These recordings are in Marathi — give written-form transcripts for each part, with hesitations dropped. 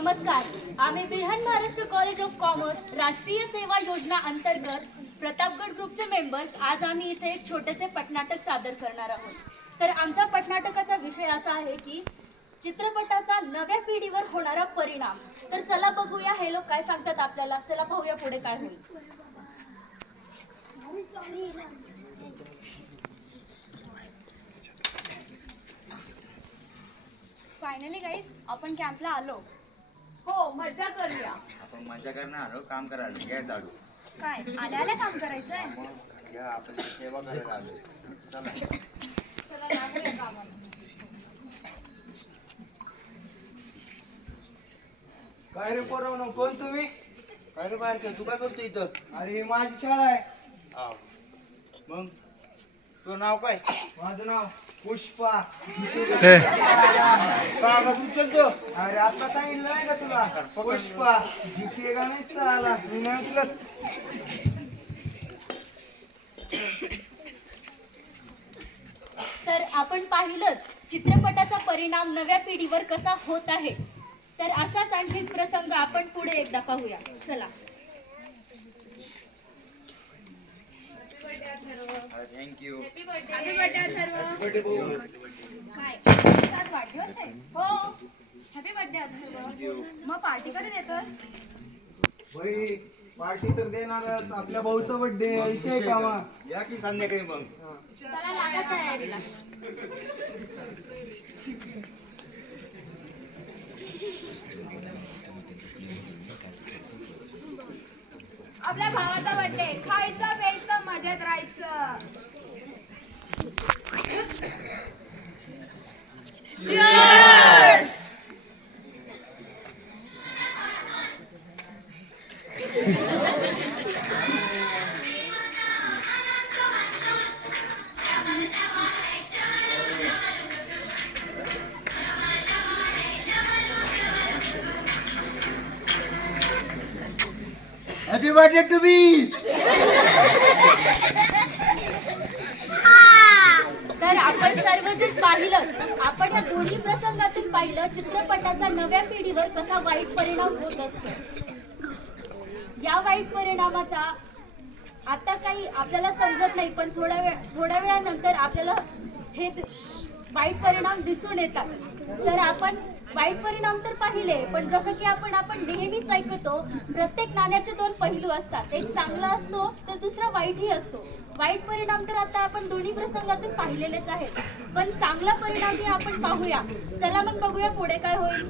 नमस्कार. आम्ही बिरहन महाराष्ट्र कॉलेज ऑफ कॉमर्स राष्ट्रीय सेवा योजना अंतर्गत प्रतापगड ग्रुपचे मेंबर्स आज आम्ही इथे एक छोटेसे पटनाटक सादर करणार आहोत. तर आमच्या पटनाटकाचा विषय असा आहे की चित्रपटाचा नव्या पिढीवर होणारा परिणाम. तर चला बघूया हे लोक काय सांगतात आपल्याला. चला पाहूया पुढे काय होईल. फायनली गाईज आपण कॅम्पला आलो. हो, मजा करूया. आपण मजा करणार आलो, काम करायला घ्या चालू. काय आल्या आल्या काम करायचंय? मग या आपण सेवा करायला आलो. चला चला लागूया कामाला. काय रे पोरावनो, कोण तुम्ही? काय रे बाहेर का तू काय करतो इथं? अरे ही माझी शाळा आहे. हा. मग तुझं नाव काय? माझं नाव पुष्पा. कागद उचलतो. अरे आता सांगितलं नाही का तुला? पुष्पा जिंकेगा नाही साला. मी नाही उचलत. तर आपण पाहिलंच चित्रपटाचा परिणाम नव्या पिढीवर कसा होत आहे. तर असाच आणखी एक प्रसंग आपण पुढे एकदा पाहूया. चला. थँक्यू. हॅपी बर्थडे सर्व. बर्थडे भाऊ. काय आज वाढदिवस आहे? हो, हॅपी बर्थडे अथर्व. मग पार्टी कधी देतोस? भाई पार्टी तर देणारच. आपल्या भाऊचा बर्थडे विषय का मग? या की संध्याकाळी मग. त्याला लागा तयारीला. आपल्या भावाचा बर्थडे, खायचं प्यायचं मजेत राहायचं. Happy birthday to me. तर आपण सर्वजण पाहिलं. आपण या दोन्ही प्रसंगातून पाहिलं चित्रपटाचा नव्या पिढीवर कसा वाईट परिणाम होत असतो. या वाईट परिणामाचा आता काही आपल्याला समजत नाही, पण थोड्या वेळानंतर आपल्याला हे वाईट परिणाम दिसून येतात. तर आपण वाईट परिणाम तर पाहिले, पण जसं की आपण नेहमीच ऐकतो प्रत्येक नाण्याचे दोन पैलू असतात. एक चांगला असतो तर दुसरा वाईटही असतो. वाईट परिणाम तर आता आपण दोन्ही प्रसंगातून पाहिलेलेच आहेत, पण चांगला परिणामही आपण पाहूया. चला मग बघूया पुढे काय होईल.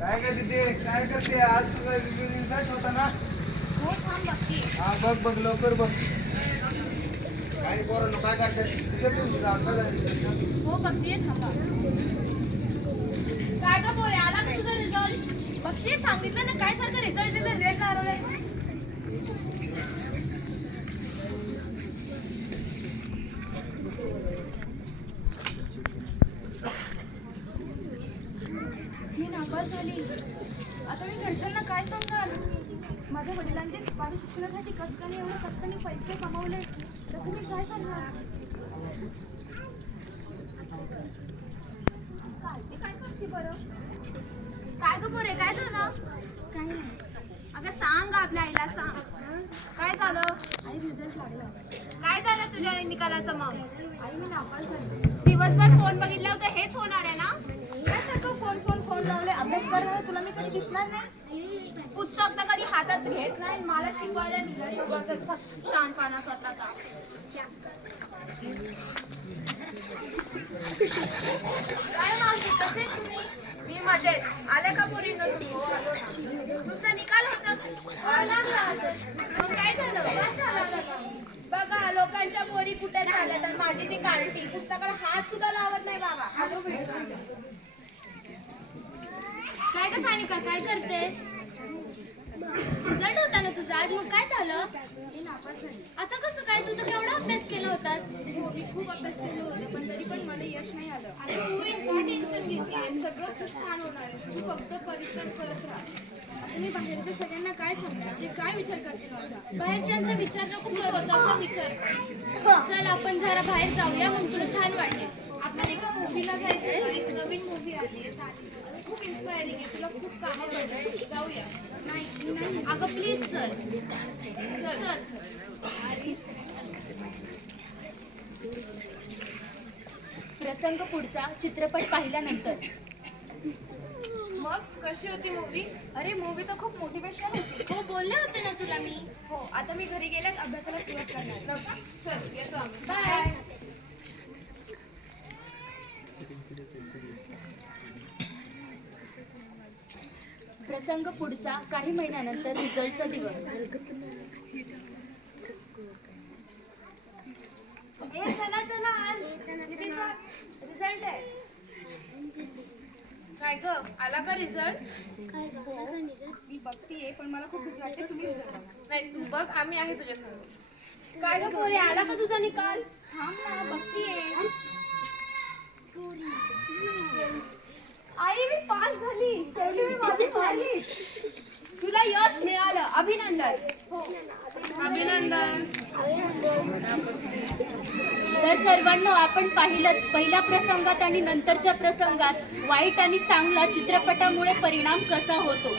काय काय तिथे काय करते आज? तुला रिझल्ट होता ना? हो, थांब बघ. हा बघ बघ लवकर बघ. काय पोरांनो काय करतात? हो, बघतीये, थांबा. काय का पोरे, आला का तुझा रिझल्ट? बघतीये, सांगितलं ना काय सारखं रिझल्ट रेट लावलाय. मी नापास झाली. आता मी घरच्यांना काय सांगणार? माझ्या वडिलांनी माझ्या शिक्षणासाठी कष्टाने एवढे कष्टाने पैसे कमावले, तसं मी काय करणार? काय करते बरं? काय गं पोरे, काय झालं? काही नाही. अगं सांग, आपल्या आईला सांग. काय झालं? आई रिझल्ट लागला. काय झालं तुझ्या निकालाचं मग? आई मी नापास झाली. दिवसभर फोन बघितला होता, हेच होणार आहे ना? काय सारखं फोन लावले? अभ्यास करणार तुला मी कधी दिसणार नाही. पुस्तक तर कधी हातात घेत नाही. मला शिकवायला निघाली शहाणपणा स्वतःचा. काय मागते कसे तुम्ही? मी मजेत. आले का पोरी न तुम्ही? तुमचा निकाल होता. मग काय झालं? बघा लोकांच्या पोरी कुठे झाल्या तर माझी ती कार्टी पुस्तकाला हात सुद्धा लावत नाही बाबा. काय का सानिका, काय करतेस? रिझल्ट होता ना तुझा आज, मग काय झालं? असं कसं काय? तू तर केवढा अभ्यास केला होतास? हो, मी खूप अभ्यास केले होते, पण तरी पण मला यश नाही आलं. आता तू इतका टेन्शन घेते, सगळं खूप छान होणार आहे. तू फक्त परिश्रम करत राहा. आता मी बाहेरच्या सगळ्यांना काय सांगणार? ते काय विचार करतील माझा? बाहेरच्यांचा विचार नको करू, स्वतःचा विचार कर. चल आपण जरा बाहेर जाऊया, मग तुला छान वाटेल. आपण एका मूवीला जायचं, एक नवीन मूवी आली आहे, खूप इन्स्पायरिंग आहे, तुला खूप काम वाटतंय, जाऊया. नाही अगं प्लीज चल चल. प्रसंग पुढचा चित्रपट पाहिल्यानंतर. मग कशी होती मूवी? अरे मूवी तर खूप मोटिवेशनल होती. हो बोलले होते ना तुला मी. हो आता मी घरी गेल्यास अभ्यासाला सुरुवात करणार. चल येतो आम्ही. बाय. प्रसंग पुढचा काही महिन्यानंतर रिझल्टचा दिवस. चला चला आज दीदीचा रिझल्ट आहे. काय ग आला का रिझल्ट? मी बघतीये पण मला खूप भीती वाटते. तुम्ही नाही तू बघ आम्ही आहे तुझ्या समोर. काय ग पोरे आला का तुझा निकाल? हा ना बघतीये. आई मी पास झाली. शेवटी मी माझी झाली. तुला यश मिळालं. अभिनंदन. हो अभिनंदन. तर सर्वांना आपण पाहिलंच पहिल्या प्रसंगात आणि नंतरच्या प्रसंगात वाईट आणि चांगला चित्रपटामुळे परिणाम कसा होतो.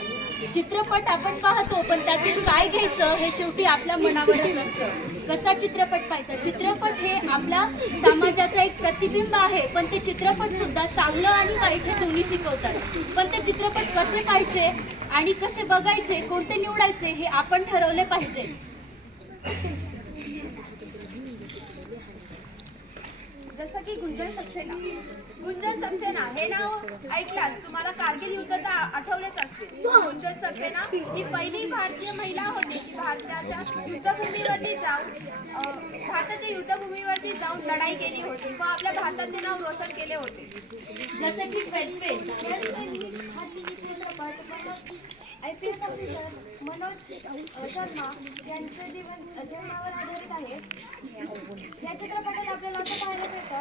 चित्रपट आपण पाहतो पण त्यातून काय घ्यायचं हे शेवटी आपल्या मनावरच असतं. कसा चित्रपट पाहायचा. चित्रपट हे आपल्या समाजाचा एक प्रतिबिंब आहे पण ते चित्रपट सुद्धा चांगलं आणि वाईट हे दोन्ही शिकवतात. पण ते चित्रपट कसे पाहायचे आणि कसे बघायचे कोणते निवडायचे हे आपण ठरवले पाहिजे. जसं की गुंजन सक्सेना. गुंजन सक्सेना हे नाव ऐकल्यास तुम्हाला कारगिल युद्ध तर आठवलेच असतील. गुंजन सक्सेना ही पहिली भारतीय महिला होती की भारताच्या युद्धभूमीवरती जाऊन लढाई केली होती व आपल्या भारताचे नाव रोशन केले होते. जसे की IPS ऑफिसर मनोज शर्मा यांचे जीवन जीवनावर आधारित आहे. या चित्रपटात आपल्याला असं पाहायला मिळतं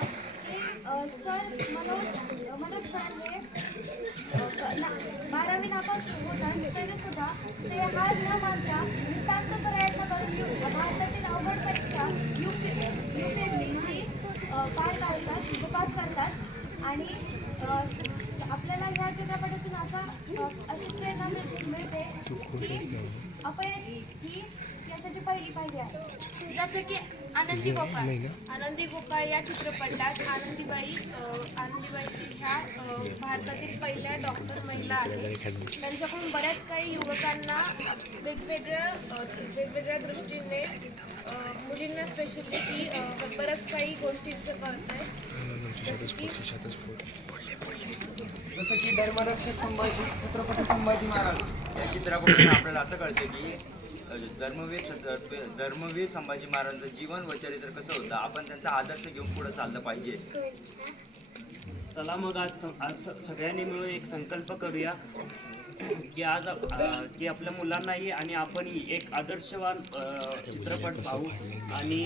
की सर मनोज सर हे 12वी नापास होतात तरी सुद्धा ते हार न मानता नितांत प्रयत्न करून भारतातील अवघड परीक्षा UPSC ही पास करतात आणि आपल्याला ह्या चित्रपटातून अशी प्रेरणा मिळते की अपयश ही यशाची पहिली पायरी आहे. जसे की आनंदी गोपाळ या चित्रपटात आनंदीबाई ह्या भारतातील पहिल्या डॉक्टर महिला आहेत. त्यांच्याकडून बऱ्याच काही युवकांना वेगवेगळ्या दृष्टीने मुलींना स्पेशली की बऱ्याच काही गोष्टींचं कळतंय. जसं की धर्मरक्षक संभाजी छत्रपती संभाजी महाराज. या चित्राकडून आपल्याला असं कळतं की धर्मवीर संभाजी महाराजांचं जीवन व चरित्र कसं होतं. आपण त्यांचा आदर्श घेऊन पुढे चाललं पाहिजे. चला मग आज सगळ्यांनी मिळून एक संकल्प करूया की आज की आपल्या मुलांनाही आणि आपणही एक आदर्शवान चित्रपट पाहू आणि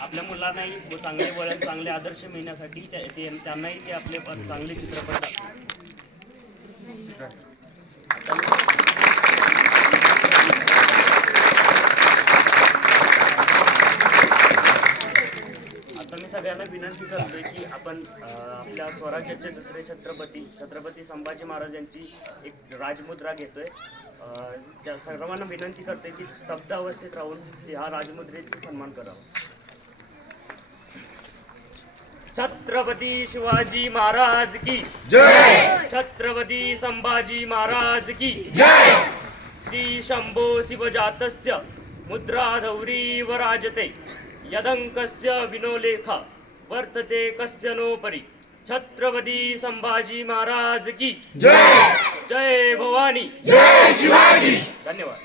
आपल्या मुलांनाही चांगले वळण चांगले आदर्श मिळण्यासाठी त्यांनाही ते आपले चांगले चित्रपट मी सगळ्यांना विनंती करतोय की आपण आपल्या स्वराज्याचे दुसरे छत्रपती संभाजी महाराज यांची एक राजमुद्रा घेतोय. त्या सर्वांना विनंती करतोय की स्तब्ध अवस्थेत राहून ह्या राजमुद्रेचा सन्मान करावा. छत्रपती शिवाजी महाराज की जय. छत्रपती संभाजी महाराज की जय. श्री शंभो शिवजातस्य मुद्रा धौरी वराजते यदंकस्य विनोलेखा वर्तते कस्य नोपरि. छत्रपती संभाजी महाराज की जय. जय भवानी. जय शिवाजी. धन्यवाद.